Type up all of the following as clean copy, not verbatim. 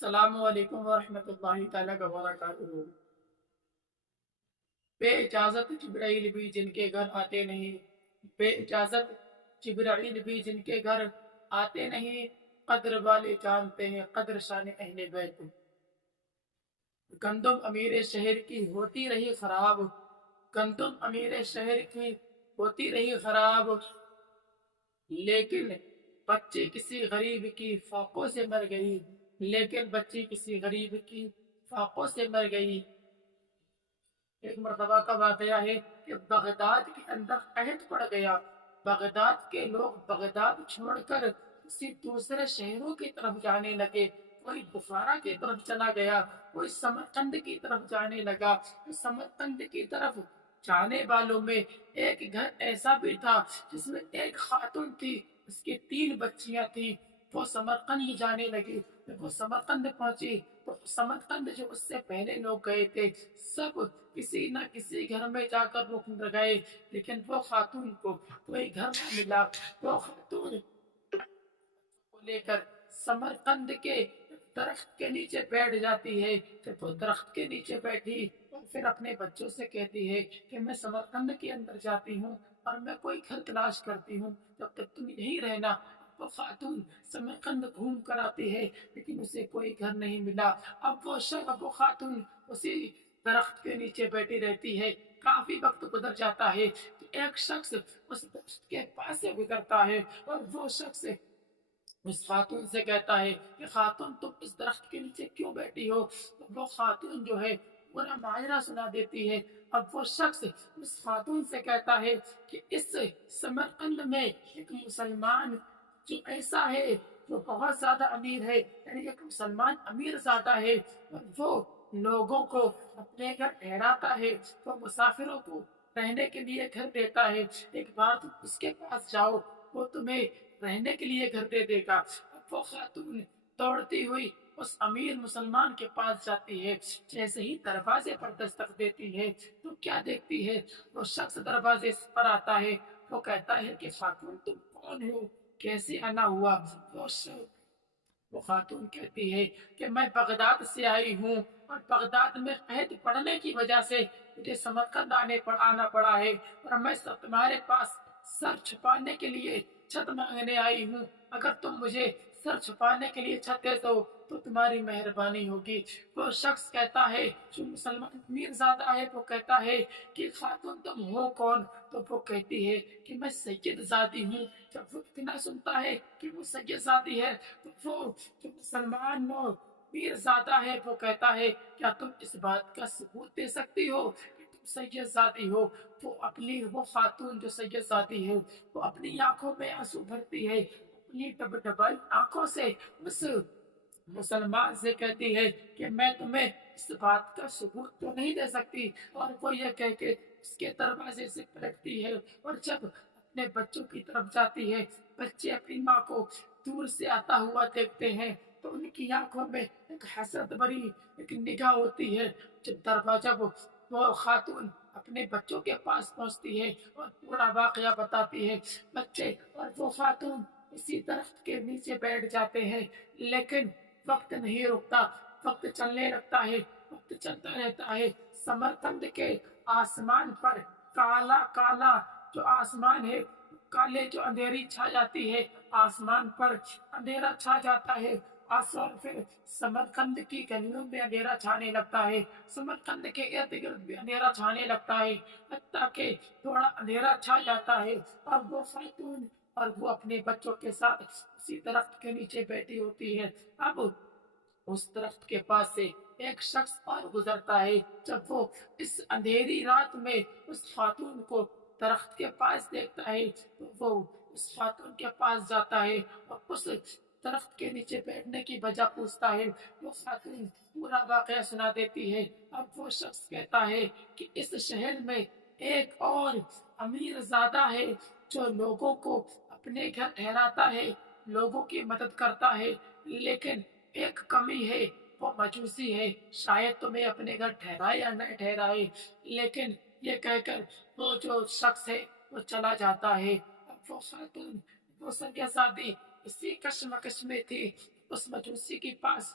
السلام علیکم ورحمۃ اللہ تعالیٰ وبرکاتہ۔ بے اجازت جبرائیل بھی جن کے گھر آتے نہیں، بے اجازت جبرائیل بھی جن کے گھر آتے نہیں، قدر والے جانتے ہیں قدر شان اہل بیت۔ گندم امیر شہر کی ہوتی رہی خراب، گندم امیر شہر کی ہوتی رہی خراب، لیکن بچی کسی غریب کی فاقوں سے مر گئی، لیکن بچی کسی غریب کی فاقوں سے مر گئی۔ ایک مرتبہ کا واقعہ ہے کہ بغداد کے اندر قحط پڑ گیا، بغداد کے لوگ بغداد چھوڑ کر کسی دوسرے شہروں کی طرف جانے لگے، کوئی بخارا کی طرف چلا گیا، کوئی سمرقند کی طرف جانے لگا۔ سمرقند کی طرف جانے والوں میں ایک گھر ایسا بھی تھا جس میں ایک خاتون تھی، اس کی 3 بچیاں تھیں۔ وہ سمرقند جانے لگی، جب وہ سمرقند پہنچی تو سمرقند جو اس سے پہلے لوگ گئے تھے سب کسی نہ کسی گھر میں جا کر رک گئے، لیکن وہ خاتون کو کوئی گھر نہ ملا۔ وہ خاتون کو لے کر سمرقند کے درخت کے نیچے بیٹھ جاتی ہے۔ جب وہ درخت کے نیچے بیٹھی اور پھر اپنے بچوں سے کہتی ہے کہ میں سمرقند کے اندر جاتی ہوں اور میں کوئی گھر تلاش کرتی ہوں، جب تک تم یہیں رہنا۔ وہ خاتون سمرقند گھوم کر آتی ہے لیکن اسے کوئی گھر نہیں ملا۔ اب وہ خاتون اسی درخت کے نیچے بیٹھی رہتی ہے۔ کافی وقت گزر جاتا ہے تو ایک شخص اس درخت کے پاس سے گزرتا ہے اور وہ شخص اس خاتون سے کہتا ہے کہ خاتون تم اس درخت کے نیچے کیوں بیٹھی ہو؟ وہ خاتون جو ہے پورا ماجرا سنا دیتی ہے۔ اب وہ شخص اس خاتون سے کہتا ہے کہ اس سمرقند میں ایک مسلمان جو ایسا ہے جو بہت زیادہ امیر ہے، یعنی ایک مسلمان امیر زیادہ ہے، اور وہ لوگوں کو اپنے گھر ٹھہراتا ہے، وہ مسافروں کو رہنے کے لیے گھر دیتا ہے۔ ایک بار تم اس کے پاس جاؤ، وہ تمہیں رہنے کے لیے گھر دے دے گا۔ اب وہ خاتون دوڑتی ہوئی اس امیر مسلمان کے پاس جاتی ہے، جیسے ہی دروازے پر دستک دیتی ہے تو کیا دیکھتی ہے؟ وہ شخص دروازے پر آتا ہے، وہ کہتا ہے کہ خاتون تم کون ہو، کیسے آنا ہوا؟ وہ خاتون کہتی ہے کہ میں بغداد سے آئی ہوں اور بغداد میں قحط پڑنے کی وجہ سے مجھے سمرقند آنا پڑا ہے، اور میں تمہارے پاس سر چھپانے کے لیے چھت مانگنے آئی ہوں۔ اگر تم مجھے سر چھپانے کے لیے چھت دے دو تو تمہاری مہربانی ہوگی۔ وہ شخص کہتا ہے جو مسلمان امیر زادہ ہے، وہ کہتا ہے کہ خاتون تم ہو کون؟ تو وہ کہتی ہے کہ میں سید زادی ہوں۔ جب وہ اتنا سنتا ہے کہ وہ سید زادی ہے تو وہ جو مسلمان امیر زادہ ہے وہ کہتا ہے کیا تم اس بات کا ثبوت دے سکتی ہو کہ تم سید زادی ہو؟ وہ خاتون جو سید زادی ہے وہ اپنی آنکھوں میں آنسو بھرتی ہے، اپنی ڈبل آنکھوں سے اس مسلمان سے کہتی ہے کہ میں تمہیں اس بات کا ثبوت تو نہیں دے سکتی، اور وہ یہ کہہ کے اس کے دروازے سے پلٹتی ہے۔ اور جب اپنے بچوں کی طرف جاتی ہے، بچے اپنی ماں کو دور سے آتا ہوا دیکھتے ہیں تو ان کی آنکھوں میں ایک حسرت بھری ایک نگاہ ہوتی ہے۔ جب وہ خاتون اپنے بچوں کے پاس پہنچتی ہے اور پورا واقعہ بتاتی ہے، بچے اور وہ خاتون اسی درخت کے نیچے بیٹھ جاتے ہیں، لیکن وقت نہیں رکتا، وقت چلنے لگتا ہے، وقت چلتا رہتا ہے۔ سمرقند کے آسمان پر کالا کالا جو آسمان ہے، کالے جو اندھیری چھا جاتی ہے، آسمان پر اندھیرا چھا جاتا ہے، آسمان پھر سمرقند کی گلیوں میں اندھیرا چھانے لگتا ہے، سمرقند کے ارد گرد بھی اندھیرا چھانے لگتا ہے، حتیٰ کہ تھوڑا اندھیرا چھا جاتا ہے اور وہ خاتون اور وہ اپنے بچوں کے ساتھ اسی درخت کے نیچے بیٹھی ہوتی ہے۔ اب اس درخت کے پاس سے ایک شخص اور گزرتا ہے، جب وہ اس اندھیری رات میں اس خاتون کو درخت کے پاس دیکھتا ہے تو وہ اس خاتون کے پاس جاتا ہے اور اس درخت کے نیچے بیٹھنے کی وجہ پوچھتا ہے۔ وہ خاتون پورا واقعہ سنا دیتی ہے۔ اب وہ شخص کہتا ہے کہ اس شہر میں ایک اور امیر زادہ ہے جو لوگوں کو اپنے گھر ٹھہراتا ہے، لوگوں کی مدد کرتا ہے، لیکن ایک کمی ہے، وہ مجوسی ہے، شاید تمہیں اپنے گھر ٹھہرائے یا نہ ٹھہرائے۔ لیکن یہ کہہ کر وہ جو شخص ہے وہ چلا جاتا ہے۔ اب وہ خاتون وہ سیدہ اسی کشمکش میں تھی، اس مجوسی کے پاس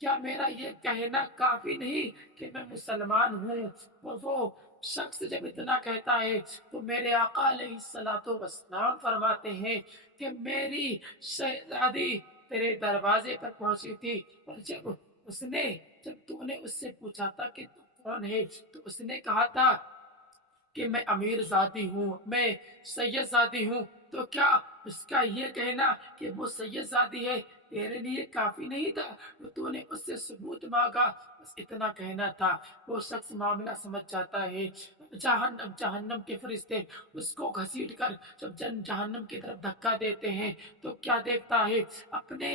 کیا میرا یہ کہنا کافی نہیں کہ میں مسلمان ہوں؟ اور وہ شخص جب اتنا کہتا ہے تو میرے آقا علیہ الصلوۃ والسلام فرماتے ہیں کہ میری شہزادی تیرے دروازے پر پہنچی تھی، اور جب تو نے اس سے پوچھا تھا کہ تو کون ہے، تو اس نے کہا تھا کہ میں امیر زادی ہوں، میں سید زادی ہوں، تو کیا اس کا یہ کہنا کہ وہ سید زادی ہے تیرے لیے کافی نہیں تھا؟ تو نے اس سے ثبوت مانگا، بس اتنا کہنا تھا۔ وہ شخص معاملہ سمجھ جاتا ہے۔ جہنم کے فرشتے اس کو گھسیٹ کر جب جہنم کی طرف دھکا دیتے ہیں تو کیا دیکھتا ہے؟ اپنے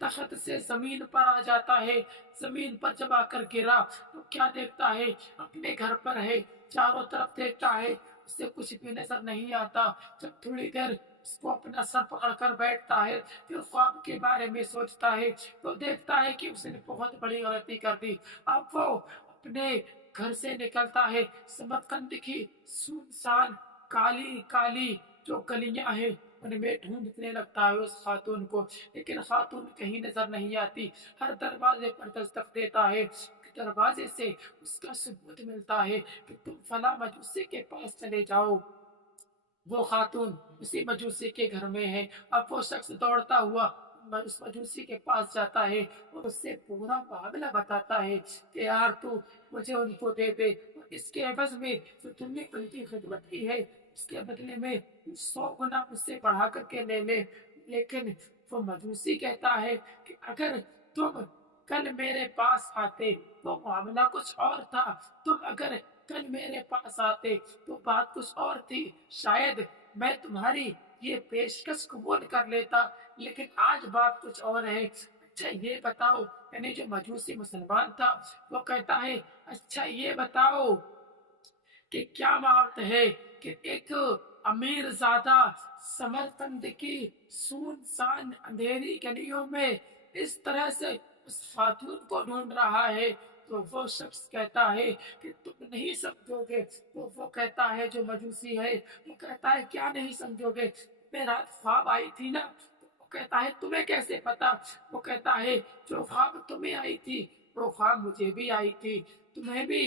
تخت سے زمین پر آ جاتا ہے۔ زمین پر جب آ کر گرا تو کیا دیکھتا ہے؟ اپنے گھر پر ہے۔ چاروں طرف دیکھتا ہے، اسے کچھ بھی نظر نہیں آتا۔ جب تھوڑی دیر اس کو اپنا سر پکڑ کر بیٹھتا ہے، پھر خواب کے بارے میں سوچتا ہے تو دیکھتا ہے کہ اس نے بہت بڑی غلطی کر دی۔ اب وہ اپنے گھر سے نکلتا ہے، سمرقند کی سنسان کالی کالی جو گلیاں ہیں ان میں ڈھونڈنے لگتا ہے اس خاتون کو، لیکن خاتون کہیں نظر نہیں آتی۔ ہر دروازے پر دستک دیتا ہے، دروازے سے اس کا ثبوت ملتا ہے کہ تم فلاں مجوسی کے پاس چلے جاؤ۔ وہ خاتون اسی مجوسی کے گھر میں ہے۔ اب وہ شخص دوڑتا ہوا اس مجوسی کے پاس جاتا ہے اور اس سے پورا معاملہ بتاتا ہے کہ یار تو مجھے ان کو دے دے، اور اس کے عوض میں جو تم نے ان کی خدمت کی ہے اس کے بدلے میں 100 گنا مجھ سے بڑھا کر کے لے لے۔ لیکن وہ مجوسی کہتا ہے کہ اگر تم کل میرے پاس آتے تو معاملہ کچھ اور تھا، تم اگر کل میرے پاس آتے تو بات کچھ اور تھی، شاید میں تمہاری یہ پیشکش قبول کر لیتا، لیکن آج بات کچھ اور ہے۔ اچھا یہ بتاؤ، یعنی جو مجوسی مسلمان تھا وہ کہتا ہے اچھا یہ بتاؤ کہ کیا بات ہے کہ ایک امیر زادہ سمرقند کی سنسان اندھیری گلیوں میں اس طرح سے اس خاتون کو ڈھونڈ رہا ہے؟ تو وہ شخص کہتا ہے کہ تم نہیں سمجھو گے۔ تو وہ کہتا ہے جو مجوسی ہے، وہ کہتا ہے کیا نہیں سمجھو گے؟ میں رات خواب آئی تھی نا۔ وہ کہتا ہے تمہیں کیسے پتا؟ وہ کہتا ہے جو خواب تمہیں آئی تھی وہ خواب مجھے بھی آئی تھی، تمہیں بھی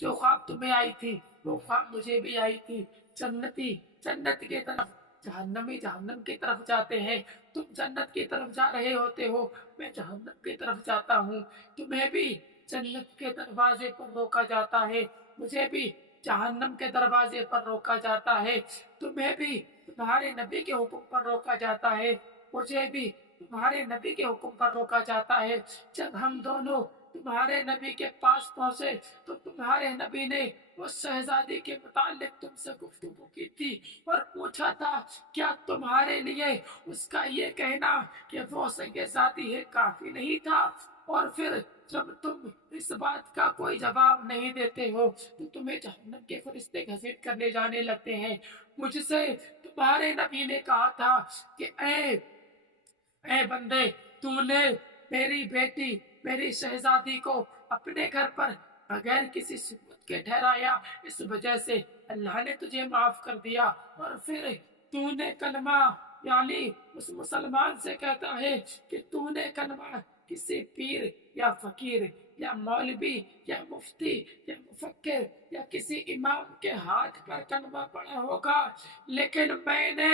جو خواب تمہیں آئی تھی وہ خواب مجھے بھی آئی تھی۔ جنتی جنت کی طرف، جہنمی جہنم کی طرف جاتے ہیں، تم جنت کی طرف جا رہے ہوتے ہو، میں جہنم کی طرف جاتا ہوں۔ تمہیں بھی جنت کے دروازے پر روکا جاتا ہے، مجھے بھی جہنم کے دروازے پر روکا جاتا ہے۔ تمہیں بھی تمہارے نبی کے حکم پر روکا جاتا ہے، مجھے بھی تمہارے نبی کے حکم پر روکا جاتا ہے۔ جب ہم دونوں تمہارے نبی کے پاس پہنچے تو تمہارے نبی نے اس شہزادی کے متعلق تم سے گفتگو کی تھی اور پوچھا تھا کیا تمہارے لیے اس کا یہ کہنا کہ وہ شہزادی ہے کافی نہیں تھا؟ اور پھر جب تم اس بات کا کوئی جواب نہیں دیتے ہو تو تمہیں جہنم کے فرشتے گھسیٹ کر لے جانے لگتے ہیں۔ مجھ سے تمہارے نبی نے کہا تھا کہ اے بندے، تو نے میری بیٹی میری شہزادی کو اپنے گھر پر بغیر کسی ثبوت کے ٹھہرایا، اس وجہ سے اللہ نے تجھے معاف کر دیا۔ اور پھر تو نے کلمہ، یعنی اس مسلمان سے کہتا ہے کہ تو نے کلمہ کسی پیر یا فقیر یا مولوی یا مفتی یا مفکر یا کسی امام کے ہاتھ پر کلمہ پڑھا ہوگا، لیکن میں نے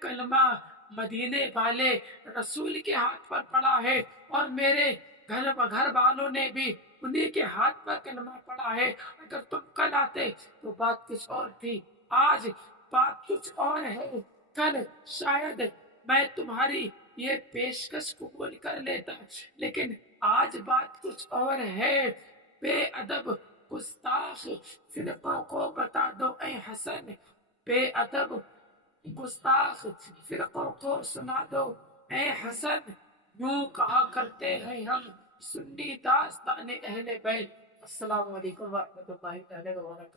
کلمہ مدینے والے رسول کے ہاتھ پر پڑا ہے، اور میرے گھر والوں نے بھی انہی کے ہاتھ پر کلمہ پڑا ہے۔ اگر تم کل آتے تو بات کچھ اور تھی، آج بات کچھ اور ہے۔ کل شاید میں تمہاری یہ پیشکش قبول کر لیتا، لیکن آج بات کچھ اور ہے۔ بے ادب گستاخ فرقوں کو بتا دو اے حسن، بے ادب گستاخ فرقوں کو سنا دو اے حسن، یوں کہا کرتے ہیں ہم سنی داستان اہل بیت۔ السلام علیکم ورحمۃ اللہ تعالی وبرکاتہ۔